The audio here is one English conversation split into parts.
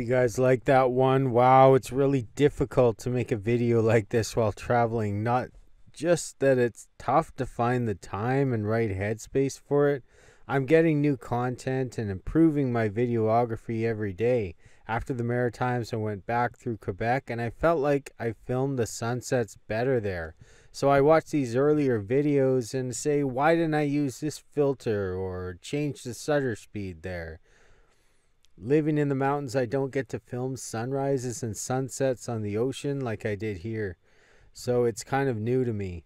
you guys like that one. Wow, it's really difficult to make a video like this while traveling. Not just that it's tough to find the time and right headspace for it. I'm getting new content and improving my videography every day. After the Maritimes, I went back through Quebec and I felt like I filmed the sunsets better there. So I watched these earlier videos and say, why didn't I use this filter or change the shutter speed there? Living in the mountains, I don't get to film sunrises and sunsets on the ocean like I did here. So it's kind of new to me.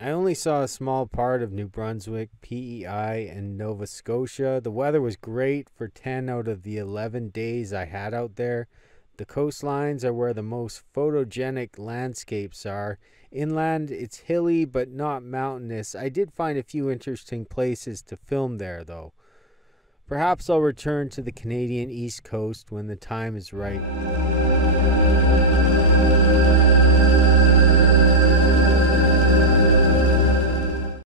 I only saw a small part of New Brunswick, PEI, and Nova Scotia. The weather was great for 10 out of the 11 days I had out there. The coastlines are where the most photogenic landscapes are. Inland, it's hilly but not mountainous. I did find a few interesting places to film there, though. Perhaps I'll return to the Canadian East Coast when the time is right.